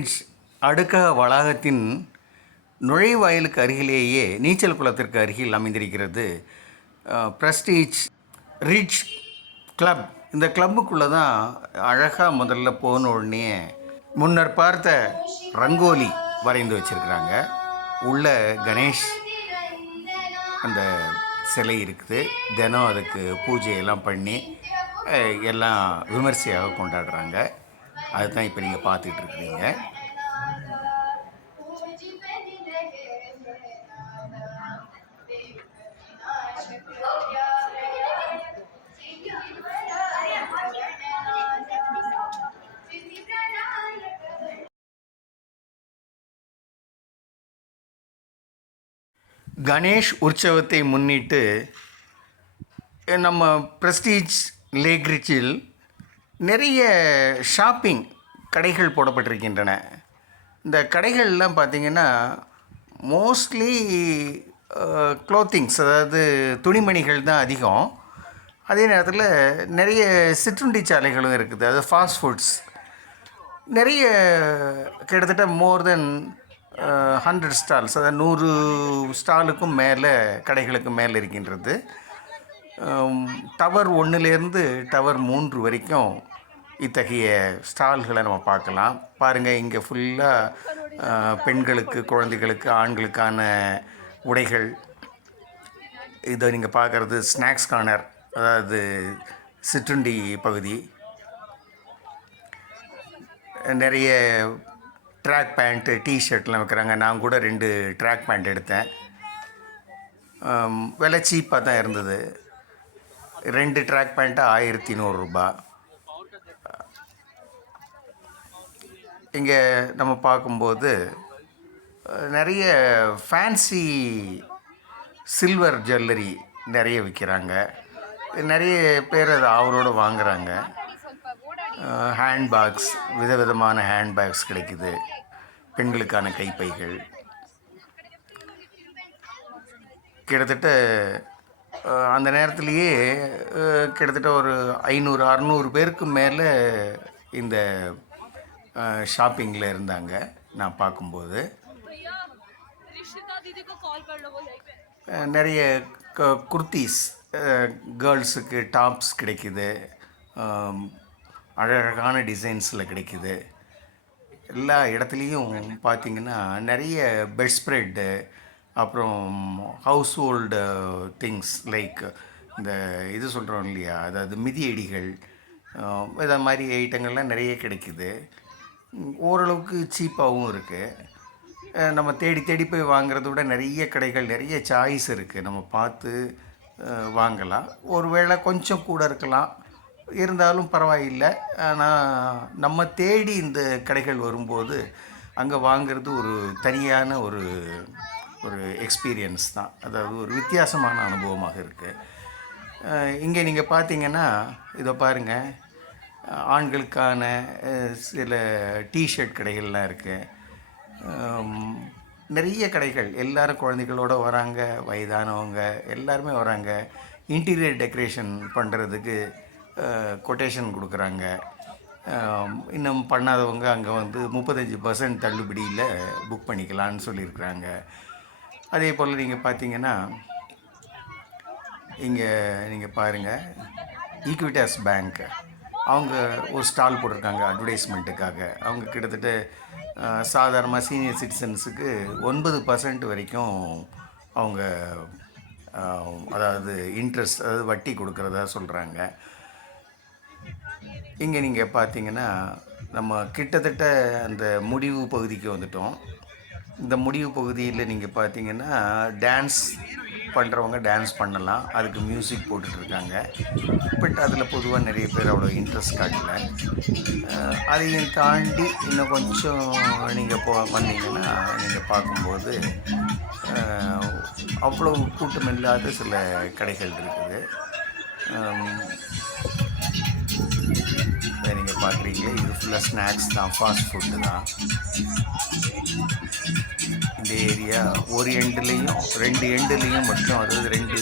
Ridge அடுக்கக வளாகத்தின் நுழைவாயிலுக்கு அருகிலேயே நீச்சல் குளத்திற்கு அருகில் அமைந்திருக்கிறது பிரஸ்டீஜ் ரிட்ஜ் கிளப். இந்த கிளப்புக்குள்ளே தான் அழகாக முதல்ல போன உடனே முன்னர் பார்த்த ரங்கோலி வரைந்து வச்சுருக்குறாங்க. உள்ள கணேஷ் அந்த சிலை இருக்குது. தினம் அதுக்கு பூஜையெல்லாம் பண்ணி எல்லாம் விமர்சையாக கொண்டாடுறாங்க. அதுதான் இப்போ நீங்கள் பார்த்துட்டு இருக்கிறீங்க. கணேஷ் உற்சவத்தை முன்னிட்டு நம்ம பிரஸ்டீஜ் லேக் ரிட்ஜில் நிறைய ஷாப்பிங் கடைகள் போடப்பட்டிருக்கின்றன. இந்த கடைகள்லாம் பார்த்திங்கன்னா மோஸ்ட்லி க்ளோத்திங்ஸ், அதாவது துணிமணிகள் தான் அதிகம். அதே நேரத்தில் நிறைய சிற்றுண்டி சாலைகளும் இருக்குது, அது ஃபாஸ்ட் ஃபுட்ஸ். நிறைய கிட்டத்தட்ட மோர் தென் 100 ஸ்டால்ஸ், அதாவது 100 ஸ்டாலுக்கும் மேலே கடைகளுக்கு மேலே இருக்கின்றது. டவர் 1லேருந்து டவர் 3 வரைக்கும் இத்தகைய ஸ்டால்களை நம்ம பார்க்கலாம். பாருங்கள், இங்கே ஃபுல்லாக பெண்களுக்கு, குழந்தைகளுக்கு, ஆண்களுக்கான உடைகள். இதை நீங்கள் பார்க்குறது ஸ்நாக்ஸ் கார்னர், அதாவது சிற்றுண்டி பகுதி. நிறைய ட்ராக் பேண்ட்டு, டிஷர்ட்லாம் வைக்கிறாங்க. நான் கூட 2 ட்ராக் பேண்ட் எடுத்தேன். விலை சீப்பாக தான் இருந்தது. 2 ட்ராக் பேண்ட்டு 1100 ரூபாய். இங்கே நம்ம பார்க்கும்போது நிறைய ஃபேன்சி சில்வர் ஜுவல்லரி நிறைய விற்கிறாங்க. நிறைய பேர் அதை அவரோடு வாங்குகிறாங்க. ஹேண்ட்பேக்ஸ், விதவிதமான ஹேண்ட்பேக்ஸ் கிடைக்குது. பெண்களுக்கான கைப்பைகள் கிட்டத்தட்ட அந்த நேரத்துலேயே கிட்டத்தட்ட ஒரு 500-600 பேருக்கு மேலே இந்த ஷாப்பிங்கில் இருந்தாங்க நான் பார்க்கும்போது. நிறைய குர்த்திஸ், கேர்ள்ஸுக்கு டாப்ஸ் கிடைக்குது. அழகழகான டிசைன்ஸில் கிடைக்குது. எல்லா இடத்துலையும் பார்த்திங்கன்னா நிறைய பெட் ஸ்ப்ரெட்டு, அப்புறம் ஹவுஸ் ஹோல்டு திங்ஸ் லைக் இந்த இது சொல்கிறோம் இல்லையா, அதாவது மிதியடிகள், இதை மாதிரி ஐட்டங்கள்லாம் நிறைய கிடைக்குது. ஓரளவுக்கு சீப்பாகவும் இருக்குது. நம்ம தேடி தேடி போய் வாங்கிறத விட நிறைய கடைகள், நிறைய சாய்ஸ் இருக்குது. நம்ம பார்த்து வாங்கலாம். ஒருவேளை கொஞ்சம் கூட இருக்கலாம், இருந்தாலும் பரவாயில்லை. ஆனால் நம்ம தேடி இந்த கடைகள் வரும்போது அங்கே வாங்கிறது ஒரு தனியான ஒரு எக்ஸ்பீரியன்ஸ் தான். அதாவது ஒரு வித்தியாசமான அனுபவமாக இருக்குது. இங்கே நீங்கள் பார்த்தீங்கன்னா, இதை பாருங்கள், ஆண்களுக்கான சில டிஷர்ட் கடைகள்லாம் இருக்குது. நிறைய கடைகள். எல்லோரும் குழந்தைகளோடு வராங்க, வயதானவங்க எல்லாருமே வராங்க. இன்டீரியர் டெக்கரேஷன் பண்ணுறதுக்கு கொட்டேஷன் கொடுக்குறாங்க. இன்னும் பண்ணாதவங்க அங்கே வந்து 35% தள்ளுபடியில் புக் பண்ணிக்கலான்னு சொல்லியிருக்கிறாங்க. அதே போல் நீங்கள் பார்த்தீங்கன்னா, இங்கே நீங்கள் பாருங்கள், ஈக்விட்டாஸ் பேங்க் அவங்க ஒரு ஸ்டால் போட்டிருக்காங்க அட்வர்டைஸ்மெண்ட்டுக்காக. அவங்க கிட்டத்தட்ட சாதாரணமாக சீனியர் சிட்டிசன்ஸுக்கு 9% வரைக்கும் அவங்க அதாவது இன்ட்ரெஸ்ட், அதாவது வட்டி கொடுக்குறதா சொல்கிறாங்க. இங்கே நீங்கள் பார்த்தீங்கன்னா, நம்ம கிட்டத்தட்ட அந்த முடிவு பகுதிக்கு வந்துட்டோம். இந்த முடிவு பகுதியில் நீங்கள் பார்த்தீங்கன்னா, டான்ஸ் பண்ணுறவங்க டான்ஸ் பண்ணலாம், அதுக்கு மியூசிக் போட்டுட்ருக்காங்க. பட் அதில் பொதுவாக நிறைய பேர் அவ்வளோ இன்ட்ரெஸ்ட் காட்டல. அதையும் தாண்டி இன்னும் கொஞ்சம் நீங்கள் வந்தீங்கன்னா நீங்கள் பார்க்கும்போது அவ்வளோ கூட்டம் இல்லாத சில கடைகள் இருக்குது. நீங்கள் பார்க்குறீங்களே, இது ஃபுல்லாக ஸ்நாக்ஸ் தான், ஃபாஸ்ட் ஃபுட்டு தான். இந்த ஏரியா ஒரு எண்டுலேயும் 2 எண்டுலேயும் மட்டும், அதாவது 2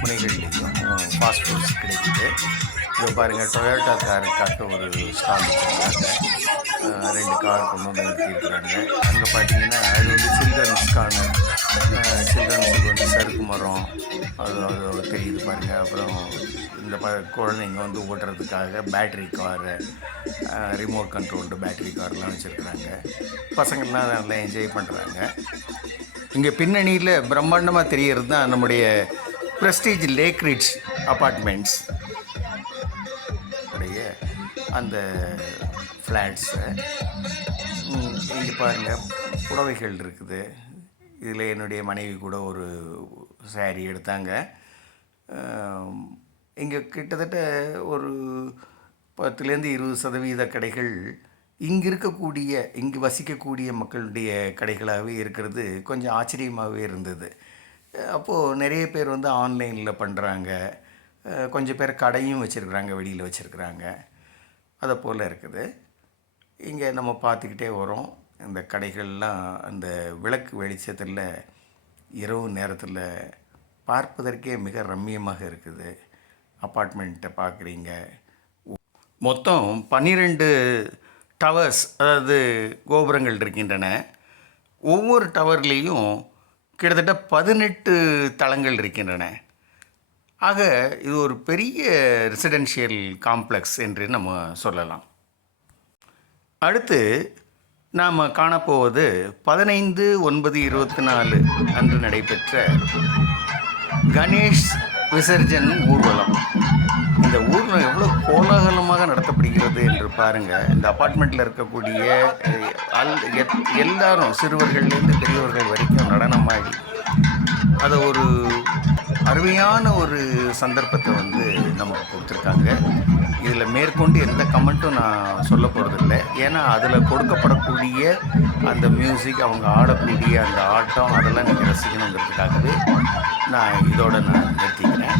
முனைகள்லேயும் ஃபாஸ்ட் ஃபுட்ஸ் கிடைக்குது. இங்கே பாருங்கள் டொயோட்டா காருக்காக ஒரு ஸ்டால் வச்சுருக்காங்க. 2 கார் கொண்டு வந்து நிறுத்தியிருக்கிறாங்க. அங்கே பார்த்தீங்கன்னா அது வந்து சில்ட்ரன்ஸ்க்கான சில்ட்ரன்ஸுக்கு வந்து சறுக்கு மரம் அது தெரியுது பாருங்கள். அப்புறம் இந்த குழந்தைங்க வந்து ஓட்டுறதுக்காக battery car, remote controlled battery கார்லாம் வச்சுருக்குறாங்க. பசங்கள்லாம் நல்லா என்ஜாய் பண்ணுறாங்க. இங்கே பின்னணியில் பிரம்மாண்டமாக தெரியறது தான் நம்முடைய ப்ரெஸ்டீஜ் லேக் ரிட்ஜ் அப்பார்ட்மெண்ட்ஸ் உடைய அந்த ஃப்ளாட்ஸு. இங்கே பாருங்கள் புடவைகள் இருக்குது. இதில் என்னுடைய மனைவி கூட ஒரு சாரீ எடுத்தாங்க. இங்கே கிட்டத்தட்ட ஒரு 10லேருந்து 20% கடைகள் இங்கு வசிக்கக்கூடிய மக்களுடைய கடைகளாகவே இருக்கிறது கொஞ்சம் ஆச்சரியமாகவே இருந்தது. அப்போது நிறைய பேர் வந்து ஆன்லைனில் பண்ணுறாங்க, கொஞ்சம் பேர் கடையும் வச்சுருக்குறாங்க, வெளியில் வச்சுருக்குறாங்க. அதை போல் இருக்குது. இங்கே நம்ம பார்த்துக்கிட்டே வரோம். இந்த கடைகள்லாம் அந்த விளக்கு வெளிச்சத்தில் இரவு நேரத்தில் பார்ப்பதற்கே மிக ரம்மியமாக இருக்குது. அப்பார்ட்மெண்ட்டை பார்க்குறீங்க. மொத்தம் 12 டவர்ஸ், அதாவது கோபுரங்கள் இருக்கின்றன. ஒவ்வொரு டவர்லேயும் கிட்டத்தட்ட 18 தளங்கள் இருக்கின்றன. ஆக இது ஒரு பெரிய ரெசிடென்ஷியல் காம்ப்ளெக்ஸ் என்று நம்ம சொல்லலாம். அடுத்து நாம் காணப்போவது 15/9/24 அன்று நடைபெற்ற கணேஷ் விசர்ஜன் ஊர்வலம். இந்த ஊர்வலம் எவ்வளோ கோலாகலமாக நடத்தப்படுகிறது என்று பாருங்கள். இந்த அப்பார்ட்மெண்ட்டில் இருக்கக்கூடிய எல்லாரும் சிறுவர்கள்லேருந்து பெரியவர்கள் வரைக்கும் நடனமாடி அதை ஒரு அருமையான ஒரு சந்தர்ப்பத்தை வந்து நமக்கு கொடுத்துருக்காங்க. இதில் மேற்கொண்டு எந்த கமெண்ட்டும் நான் சொல்ல போகிறதில்ல. ஏன்னா அதில் கொடுக்கப்படக்கூடிய அந்த மியூசிக், அவங்க ஆடக்கூடிய அந்த ஆட்டம், அதெல்லாம் நீங்கள் ரசிக்கணுங்கிறதுக்காகவே நான் இதோடு நான் நிறுத்திக்கிறேன்.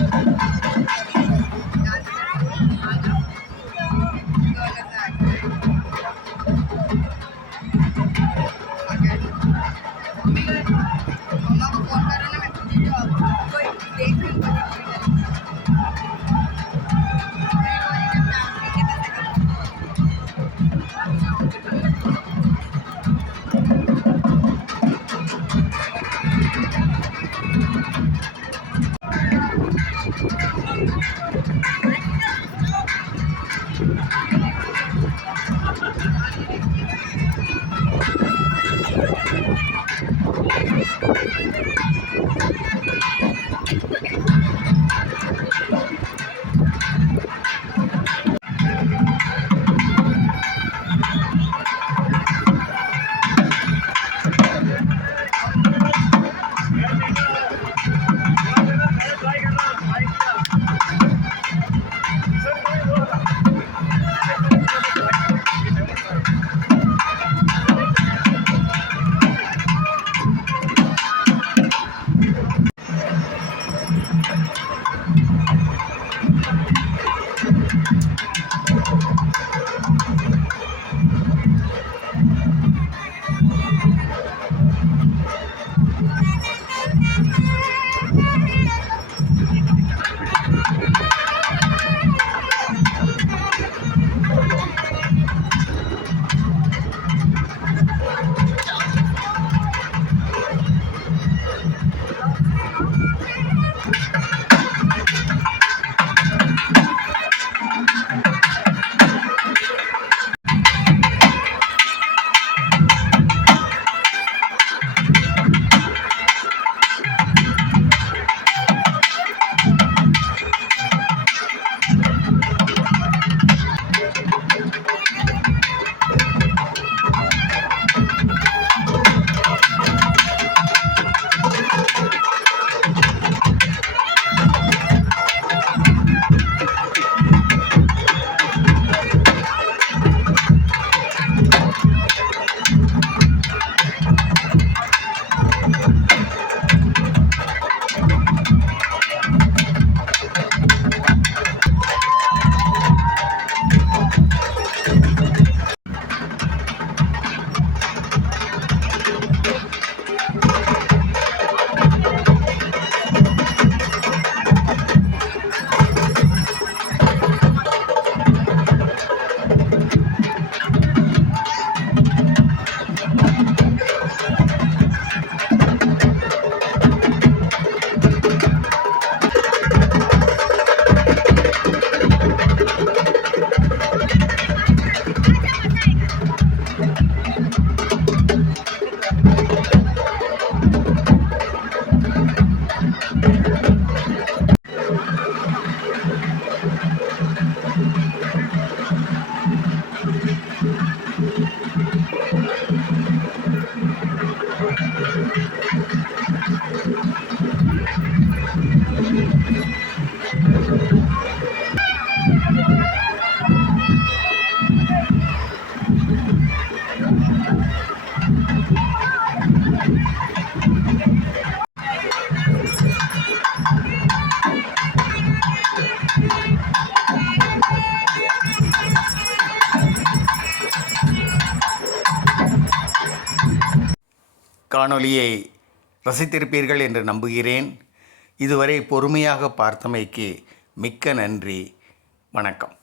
காணொளியை ரசித்திருப்பீர்கள் என்று நம்புகிறேன். இதுவரை பொறுமையாக பார்த்தமைக்கு மிக்க நன்றி. வணக்கம்.